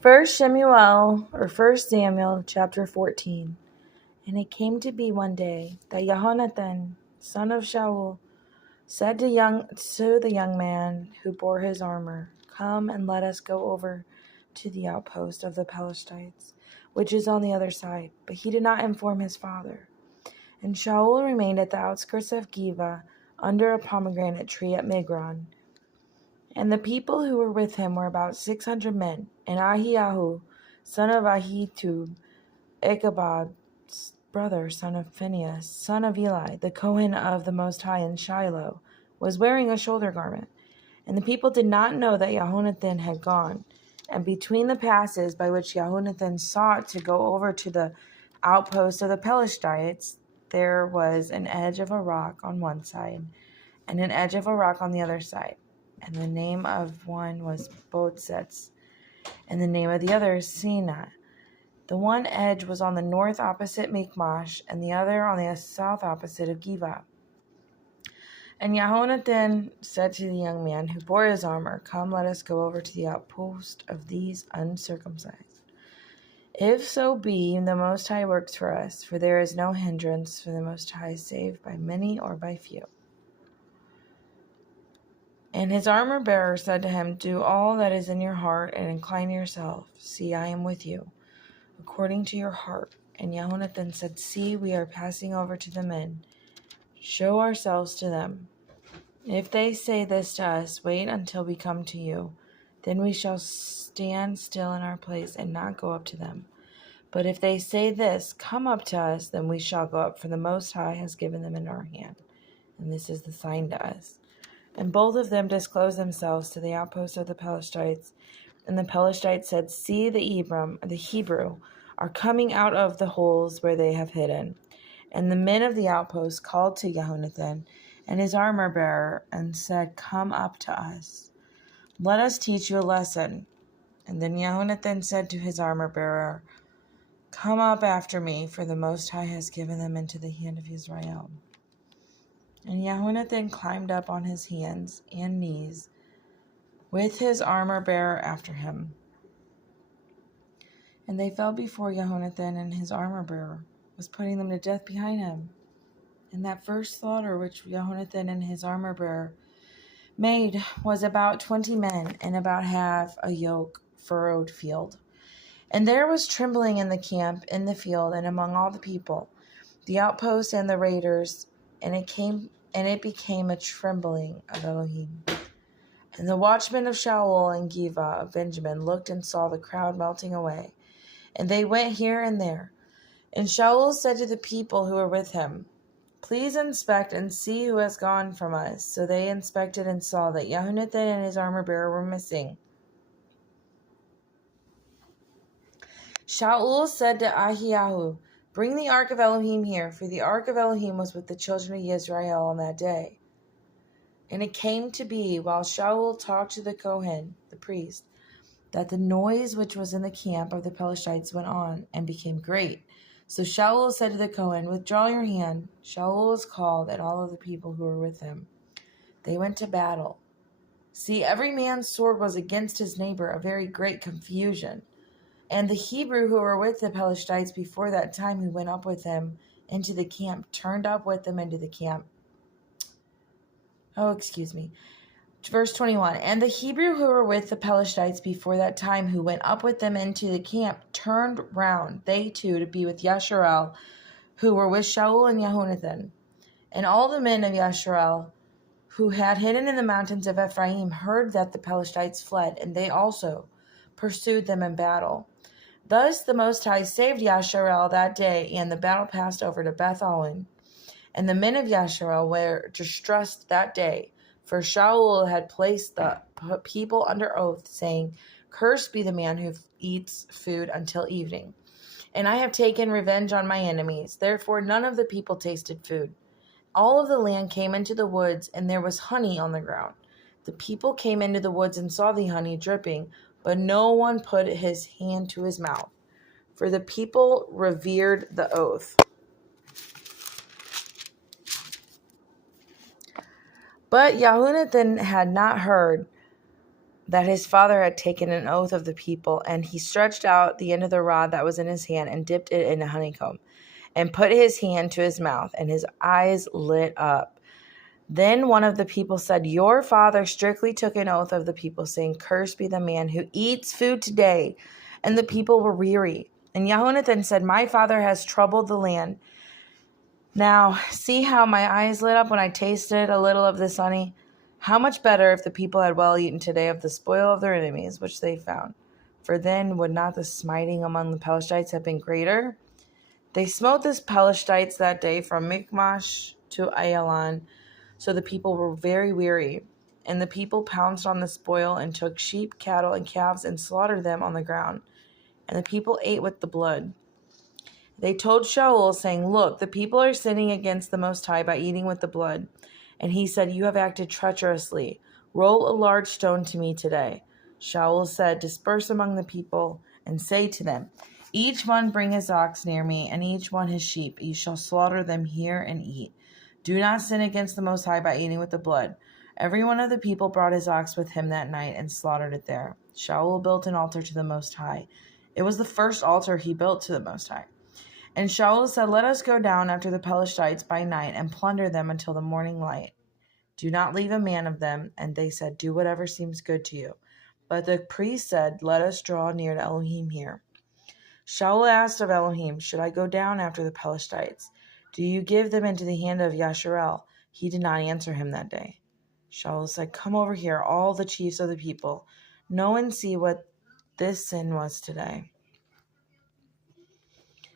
First Samuel, chapter 14. And it came to be one day that Jehonathan, son of Shaul, said to the young man who bore his armor, "Come and let us go over to the outpost of the Pelethites, which is on the other side." But he did not inform his father. And Shaul remained at the outskirts of Giva, under a pomegranate tree at Migron. And the people who were with him were about 600 men. And Ahiahu, son of Ahitub, Ichabod's brother, son of Phinehas, son of Eli, the Kohen of the Most High in Shiloh, was wearing a shoulder garment. And the people did not know that Jehonathan had gone. And between the passes by which Jehonathan sought to go over to the outpost of the Pelethites, there was an edge of a rock on one side, and an edge of a rock on the other side. And the name of one was Botzets, and the name of the other Sinah. The one edge was on the north opposite Michmash, and the other on the south opposite of Giva. And Jehonathan said to the young man who bore his armor, "Come, let us go over to the outpost of these uncircumcised. If so be the Most High works for us, for there is no hindrance for the Most High save by many or by few." And his armor-bearer said to him, "Do all that is in your heart, and incline yourself. See, I am with you, according to your heart." And Jehonathan said, "See, we are passing over to the men. Show ourselves to them. If they say this to us, 'Wait until we come to you,' then we shall stand still in our place and not go up to them. But if they say this, 'Come up to us,' then we shall go up, for the Most High has given them in our hand. And this is the sign to us." And both of them disclosed themselves to the outpost of the Pelethites. And the Pelethites said, "See, the Hebrew, are coming out of the holes where they have hidden." And the men of the outpost called to Jehonathan and his armor-bearer and said, "Come up to us. Let us teach you a lesson." And then Jehonathan said to his armor-bearer, "Come up after me, for the Most High has given them into the hand of Israel." And Jehonathan climbed up on his hands and knees, with his armor-bearer after him. And they fell before Jehonathan, and his armor-bearer was putting them to death behind him. And that first slaughter which Jehonathan and his armor-bearer made was about 20 men, and about half a yoke furrowed field. And there was trembling in the camp, in the field, and among all the people, the outposts and the raiders, and it became a trembling of Elohim. And the watchmen of Shaul and Giva of Benjamin looked and saw the crowd melting away, and they went here and there. And Shaul said to the people who were with him, "Please inspect and see who has gone from us." So they inspected and saw that Jehonathan and his armor-bearer were missing. Shaul said to Ahiahu, "Bring the ark of Elohim here," for the ark of Elohim was with the children of Israel on that day. And it came to be, while Shaul talked to the Kohen, the priest, that the noise which was in the camp of the Pelethites went on and became great. So Shaul said to the Kohen, "Withdraw your hand." Shaul was called, and all of the people who were with him. They went to battle. See, every man's sword was against his neighbor, a very great confusion. And the Hebrew who were with the Pelethites before that time, who went up with him into the camp, turned up with them into the camp. Verse 21, and the Hebrew who were with the Pelethites before that time, who went up with them into the camp, turned round, they too, to be with Yasharel, who were with Shaul and Jehonathan. And all the men of Yasharel, who had hidden in the mountains of Ephraim, heard that the Pelethites fled, and they also pursued them in battle. Thus the Most High saved Yasharel that day, and the battle passed over to Beth-horon. And the men of Yasharel were distressed that day, for Shaul had placed the people under oath, saying, "Cursed be the man who eats food until evening. And I have taken revenge on my enemies." Therefore none of the people tasted food. All of the land came into the woods, and there was honey on the ground. The people came into the woods and saw the honey dripping, but no one put his hand to his mouth, for the people revered the oath. But Jehonathan had not heard that his father had taken an oath of the people, and he stretched out the end of the rod that was in his hand and dipped it in a honeycomb and put his hand to his mouth, and his eyes lit up. Then one of the people said, "Your father strictly took an oath of the people, saying, 'Cursed be the man who eats food today.'" And the people were weary. And Jehonathan said, "My father has troubled the land. Now, see how my eyes lit up when I tasted a little of this honey? How much better if the people had well eaten today of the spoil of their enemies, which they found. For then would not the smiting among the Pelethites have been greater? They smote the Pelethites that day from Michmash to Aijalon. So the people were very weary. And the people pounced on the spoil and took sheep, cattle, and calves and slaughtered them on the ground. And the people ate with the blood. They told Shaul, saying, "Look, the people are sinning against the Most High by eating with the blood." And he said, "You have acted treacherously. Roll a large stone to me today." Shaul said, "Disperse among the people, and say to them, each one bring his ox near me, and each one his sheep. You shall slaughter them here and eat. Do not sin against the Most High by eating with the blood." Every one of the people brought his ox with him that night and slaughtered it there. Shaul built an altar to the Most High. It was the first altar he built to the Most High. And Shaul said, "Let us go down after the Pelethites by night and plunder them until the morning light. Do not leave a man of them." And they said, "Do whatever seems good to you." But the priest said, "Let us draw near to Elohim here." Shaul asked of Elohim, "Should I go down after the Pelethites? Do you give them into the hand of Yasharel?" He did not answer him that day. Shaul said, "Come over here, all the chiefs of the people. Know and see what this sin was today.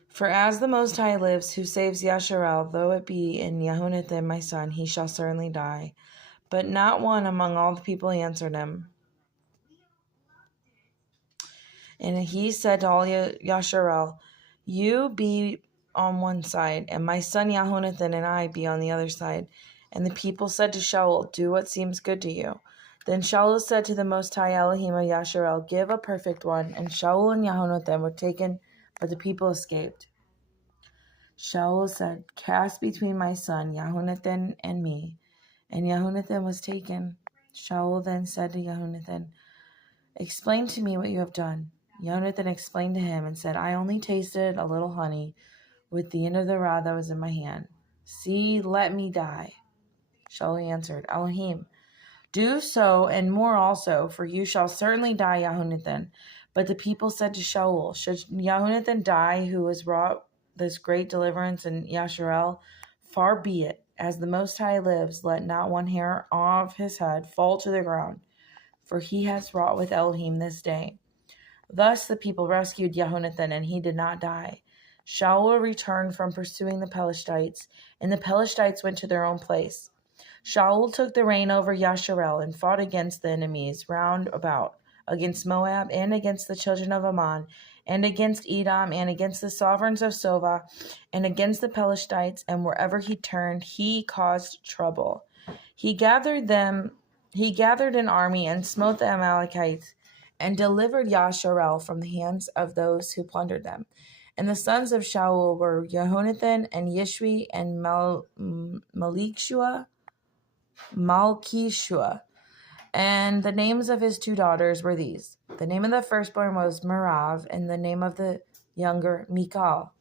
For as the Most High lives, who saves Yasharel, though it be in Jehonathan my son, he shall certainly die." But not one among all the people answered him. And he said to all Yasharel, "You be on one side, and my son Jehonathan and I be on the other side." And the people said to Shaul, "Do what seems good to you." Then Shaul said to the Most High Elohim of Yasharel, "Give a perfect one." And Shaul and Jehonathan were taken, but the people escaped. Shaul said, "Cast between my son Jehonathan and me." And Jehonathan was taken. Shaul then said to Jehonathan, "Explain to me what you have done." Jehonathan explained to him and said, "I only tasted a little honey with the end of the rod that was in my hand. See, let me die." Shaul answered, "Elohim, do so and more also, for you shall certainly die, Jehonathan." But the people said to Shaul, "Should Jehonathan die, who has wrought this great deliverance in Yasharel? Far be it. As the Most High lives, let not one hair of his head fall to the ground, for he has wrought with Elohim this day." Thus the people rescued Jehonathan, and he did not die. Shaul returned from pursuing the Pelethites, and the Pelethites went to their own place. Shaul took the reign over Yasharel and fought against the enemies round about, against Moab and against the children of Ammon, and against Edom and against the sovereigns of Sova, and against the Pelethites, and wherever he turned, he caused trouble. He gathered an army and smote the Amalekites, and delivered Yasharel from the hands of those who plundered them. And the sons of Shaul were Jehonathan and Yishwi and Malchishua. And the names of his two daughters were these. The name of the firstborn was Merav, and the name of the younger Michal.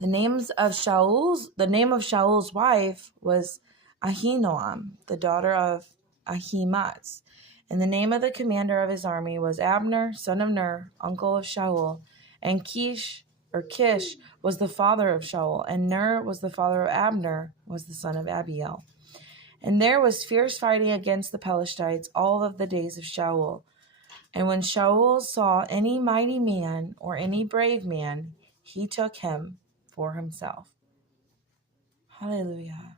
The name of Shaul's wife was Ahinoam, the daughter of Ahimaaz. And the name of the commander of his army was Abner, son of Ner, uncle of Shaul. And Kish was the father of Shaul, and Ner was the father of Abner, was the son of Abiel. And there was fierce fighting against the Pelethites all of the days of Shaul. And when Shaul saw any mighty man or any brave man, he took him for himself. Hallelujah.